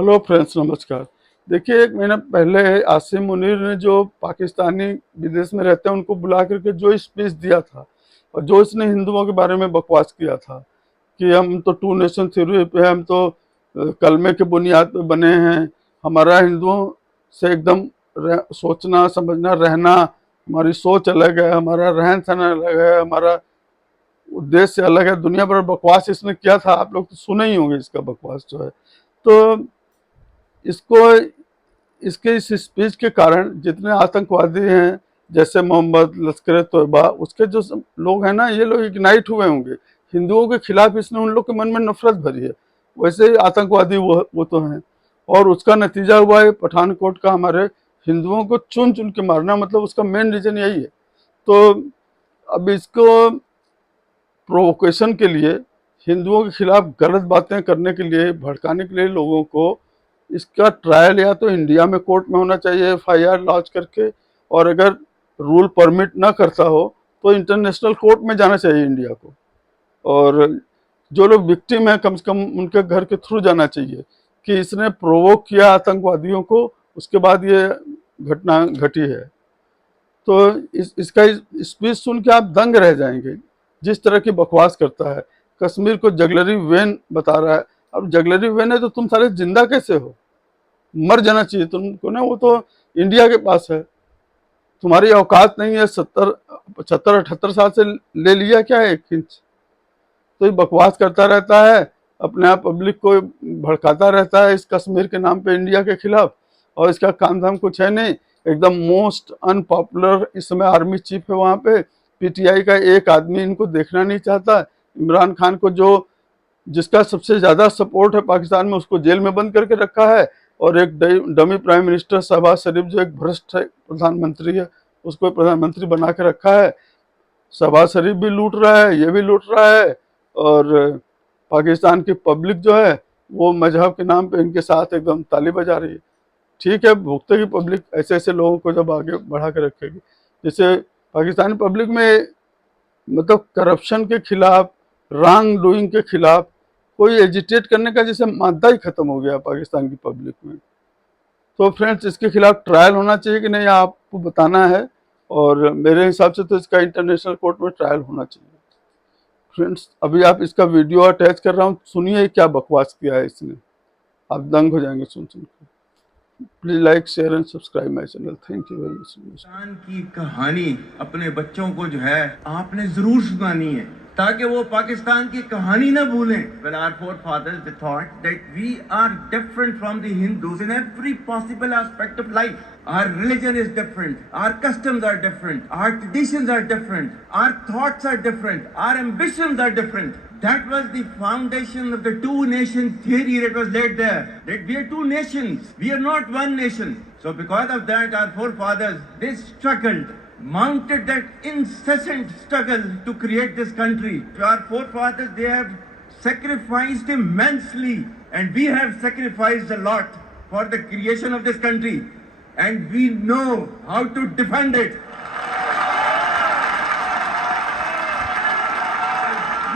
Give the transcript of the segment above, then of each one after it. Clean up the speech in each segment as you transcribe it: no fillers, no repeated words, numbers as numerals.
Hello friends, नमस्कार। देखिए, एक महीना पहले आसिम मुनीर ने जो पाकिस्तानी विदेश में रहते हैं उनको बुला करके जो स्पीच दिया था और जो इसने हिंदुओं के बारे में बकवास किया था कि हम तो टू नेशन थ्योरी पे हम तो कलमे के बुनियाद पे बने हैं, हमारा हिंदुओं से एकदम सोचना समझना रहना, हमारी सोच अलग है, हमारा रहन सहन अलग है, हमारा उद्देश्य अलग है। दुनिया भर बकवास इसने किया था, आप लोग तो सुने ही होंगे इसका बकवास जो है। तो इसको इसके इस स्पीच के कारण जितने आतंकवादी हैं, जैसे मोहम्मद, लश्कर तोयबा, उसके जो लोग हैं ना, ये लोग इग्नाइट हुए होंगे हिंदुओं के खिलाफ। इसने उन लोग के मन में नफरत भरी है। वैसे ही आतंकवादी वो तो हैं, और उसका नतीजा हुआ है पठानकोट का, हमारे हिंदुओं को चुन चुन के मारना। मतलब उसका मेन रीजन यही है। तो अब इसको प्रोवोकेशन के लिए, हिंदुओं के खिलाफ गलत बातें करने के लिए, भड़काने के लिए लोगों को, इसका ट्रायल या तो इंडिया में कोर्ट में होना चाहिए एफआईआर लॉन्च करके, और अगर रूल परमिट ना करता हो तो इंटरनेशनल कोर्ट में जाना चाहिए इंडिया को। और जो लोग विक्टिम है कम से कम उनके घर के थ्रू जाना चाहिए कि इसने प्रोवोक किया आतंकवादियों को, उसके बाद ये घटना घटी है। तो इसका स्पीच सुन के आप दंग रह जाएंगे, जिस तरह की बकवास करता है। कश्मीर को जगलरी वेन बता रहा है। अब जगलरी वेन है तो तुम सारे जिंदा कैसे हो? मर जाना चाहिए तुमको ना, वो तो इंडिया के पास है। तुम्हारी औकात नहीं है 70 75 78 साल से ले लिया क्या है 1 इंच? तो ये बकवास करता रहता है, अपने आप पब्लिक को भड़काता रहता है इस कश्मीर के नाम पे इंडिया के खिलाफ, और इसका काम धाम कुछ है नहीं। एकदम मोस्ट अनपॉपुलर इस समय आर्मी चीफ है वहाँ पे। पीटीआई का एक आदमी इनको देखना नहीं चाहता। इमरान खान को, जो जिसका सबसे ज्यादा सपोर्ट है पाकिस्तान में, उसको जेल में बंद करके रखा है। और एक डमी प्राइम मिनिस्टर शहबाज शरीफ, जो एक भ्रष्ट है प्रधानमंत्री है, उसको प्रधानमंत्री बना के रखा है। शहबाज शरीफ भी लूट रहा है, ये भी लूट रहा है, और पाकिस्तान की पब्लिक जो है वो मजहब के नाम पे इनके साथ एकदम ताली बजा रही है। ठीक है, भुगतेगी पब्लिक ऐसे ऐसे लोगों को जब आगे बढ़ा के रखेगी। जैसे पाकिस्तानी पब्लिक में, मतलब करप्शन के खिलाफ, रॉन्ग डूइंग के खिलाफ कोई एजिटेट करने का जैसे मादा ही खत्म हो गया पाकिस्तान की पब्लिक में। तो फ्रेंड्स, इसके खिलाफ ट्रायल होना चाहिए कि नहीं, आपको बताना है। और मेरे हिसाब से तो इसका इंटरनेशनल कोर्ट में ट्रायल होना चाहिए। फ्रेंड्स, अभी आप इसका वीडियो अटैच कर रहा हूँ, सुनिए क्या बकवास किया है इसने। आप दंग हो जाएंगे सुन सुन के। Please like, share and subscribe my channel. Thank you very much. Pakistan की कहानी अपने बच्चों को जो है आपने जरूर सुनानी है, ताकि वो पाकिस्तान की कहानी ना भूलें। Well, our forefathers they thought that we are different from the Hindus in every possible aspect of life. Our religion is different, our customs are different, our traditions are different, our thoughts are different, our ambitions are different. That was the foundation of the two nation theory that was laid there. That we are two nations, we are not one nation. So because of that, our forefathers, they struggled, mounted that incessant struggle to create this country. Our forefathers, they have sacrificed immensely, and we have sacrificed a lot for the creation of this country. And we know how to defend it.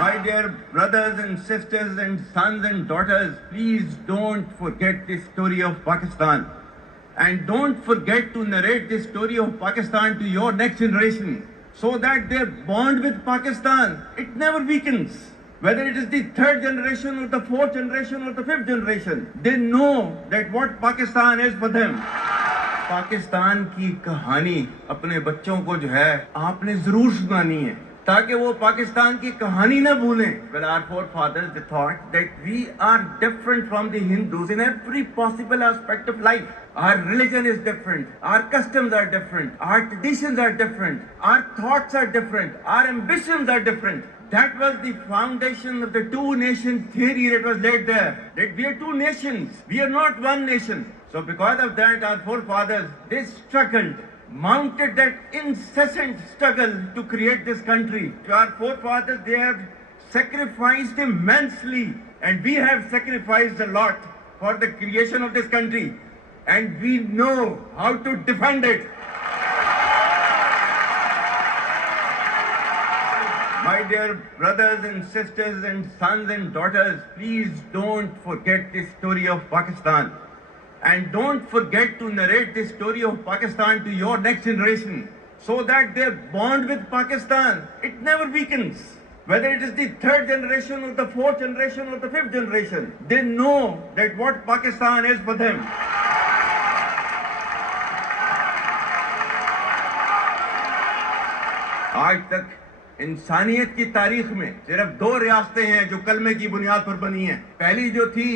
My dear brothers and sisters and sons and daughters, please don't forget the story of Pakistan. And don't forget to narrate the story of Pakistan to your next generation, so that their bond with Pakistan, it never weakens. Whether it is the third generation or the fourth generation or the fifth generation, they know that what Pakistan is for them. Pakistan की कहानी अपने बच्चों को जो है आपने जरूर सुनानी है, ताकि वो पाकिस्तान की कहानी ना भूलें। Well, our forefathers they thought that we are different from the Hindus in every possible aspect of life. Our religion is different, our customs are different, our traditions are different, our thoughts are different, our ambitions are different. That was the foundation of the two nation theory that was laid there. That we are two nations, we are not one nation. So because of that, our forefathers, they struggled, mounted that incessant struggle to create this country. Our forefathers, they have sacrificed immensely, and we have sacrificed a lot for the creation of this country. And we know how to defend it. My dear brothers and sisters and sons and daughters, please don't forget this story of Pakistan. And don't forget to narrate this story of Pakistan to your next generation so that their bond with Pakistan, it never weakens. Whether it is the third generation or the fourth generation or the fifth generation, they know that what Pakistan is for them. आज तक इंसानियत की तारीख में सिर्फ 2 रियासतें हैं जो कलमे की बुनियाद पर बनी हैं। पहली जो थी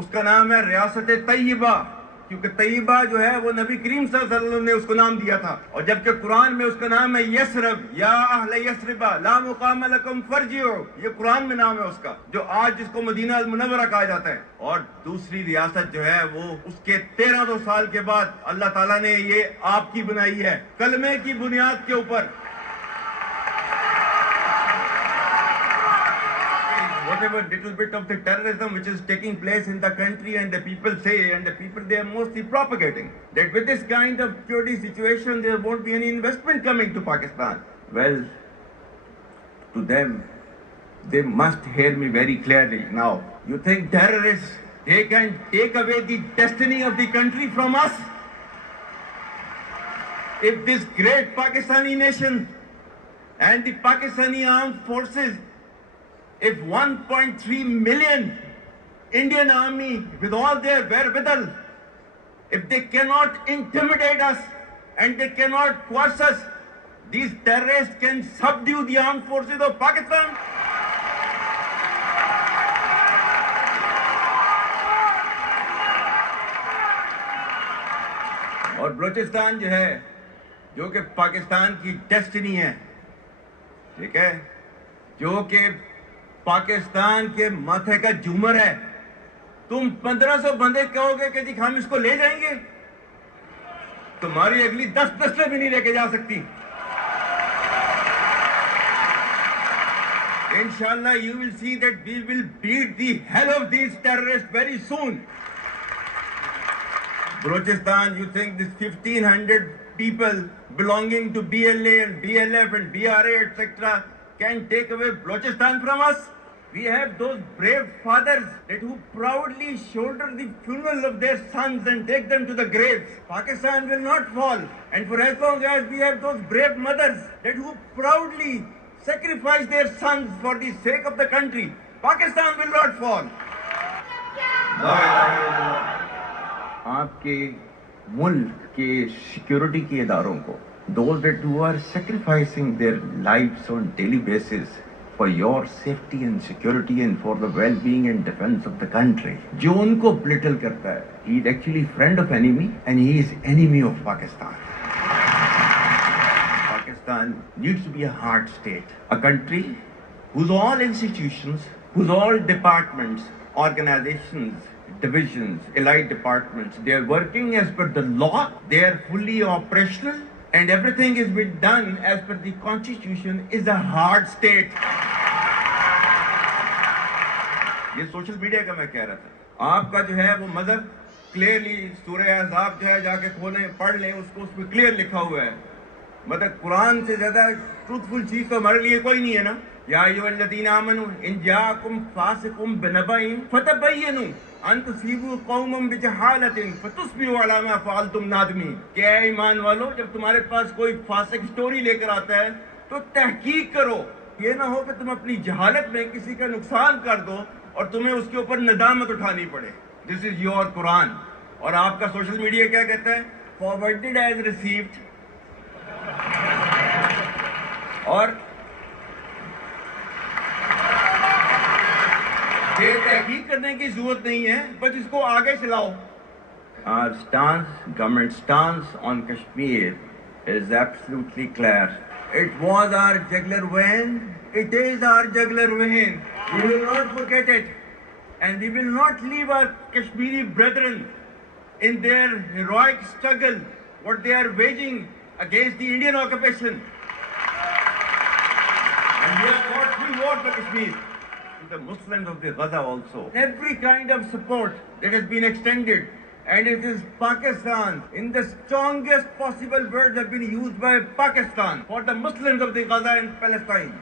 उसका नाम है रियासत तैयबा, क्योंकि तैयबा जो है वो नबी करीम सल्लल्लाहु अलैहि वसल्लम ने उसको नाम दिया था। और जबकि कुरान में उसका नाम है यसरब, या अहले यसरिबा ला मुकाम लकुम फरजिउ, ये कुरान में नाम है उसका, जो आज जिसको मदीना अल मुनव्वरा कहा जाता है। और दूसरी रियासत जो है वो उसके 1300 साल के बाद अल्लाह ताला ने ये आपकी बनाई है, कलमे की बुनियाद के ऊपर। Whatever little bit of the terrorism which is taking place in the country, and the people say, and the people they are mostly propagating, that with this kind of security situation there won't be any investment coming to Pakistan. Well, to them, they must hear me very clearly now. You think terrorists, they can take away the destiny of the country from us? If this great Pakistani nation and the Pakistani armed forces, if 1.3 million Indian army with all their wherewithal, if they cannot intimidate us and they cannot coerce us, these terrorists can subdue the armed forces of Pakistan. और बलूचिस्तान जो है, जो कि पाकिस्तान की डेस्टिनी है, ठीक है, जो कि पाकिस्तान के माथे का झूमर है, तुम 1500 बंदे कहोगे कि जी हम इसको ले जाएंगे, तुम्हारी अगली 10 नस्लें भी नहीं लेके जा सकती। Inshallah, you will see that we will beat the hell of these terrorists very soon. Balochistan, you think this 1500 people belonging to BLA and BLF and BRA, etc., can take away Balochistan from us? We have those brave fathers that who proudly shoulder the funeral of their sons and take them to the graves. Pakistan will not fall. And for as long as we have those brave mothers that who proudly sacrifice their sons for the sake of the country, Pakistan will not fall. आपके मुल्क के सिक्योरिटी के इदारों को, those that who are sacrificing their lives on daily basis for your safety and security and for the well-being and defense of the country, जो उनको belittle करता है, he is actually friend of enemy and he is enemy of Pakistan. Pakistan needs to be a hard state, a country whose all institutions, whose all departments, organizations, divisions, allied departments, they are working as per the law, they are fully operational, and everything is being done as per the constitution, is a hard state. ये social media का मैं कह रहा था, आपका जो है वो मजहब क्लियरली सूरह अहज़ाब जो है जाके खोलें पढ़ लें, उसको उसमें क्लियर लिखा हुआ है। मतलब कुरान से ज्यादा ट्रूथफुल चीज तो हमारे लिए कोई नहीं है ना। या अय्युहल्लज़ीना आमनू इन जाअकुम फासिकुम बिनबइन फतबय्यनु अन तुसीबू कौमम बिजहालतिन फतुस्बिहू अला मा फअलतुम नादिमीन। क्या ईमान वालों, जब तुम्हारे पास कोई फासिक स्टोरी लेकर आता है तो तहकीक करो, ये ना हो कि तुम अपनी जहालत में किसी का नुकसान कर दो और तुम्हें उसके ऊपर नदामत उठानी पड़े। This is your Quran. और आपका सोशल मीडिया क्या कहता है? Forwarded as received. और ये तहकीक करने की जरूरत नहीं है, बस इसको आगे चलाओ। Our stance, government stance on Kashmir is absolutely clear. It was our jugular vein, it is our jugular vein. We will not forget it, and we will not leave our Kashmiri brethren in their heroic struggle, what they are waging against the Indian occupation. And we have fought free war for Kashmir. To the Muslims of the Gaza also, every kind of support that has been extended, and it is Pakistan, in the strongest possible words have been used by Pakistan for the Muslims of the Gaza and Palestine.